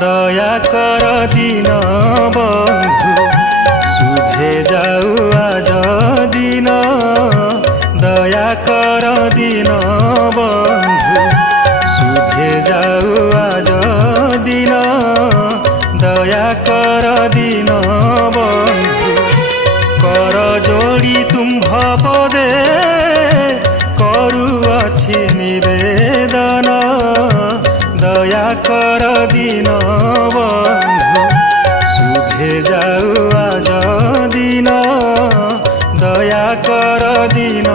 দয়া কর দিন বন্ধু শুভে যাও আজ দিন দয়া কর দিন বন্ধু শুভে যাও আজ দিন দয়া কর দিন বন্ধু কর যোড়ি তুম্ভ পদে করুଅছি নিবেদন দয়া কর দিন বন্ধু শুভে যাও আজ দিন দয়া কর দিন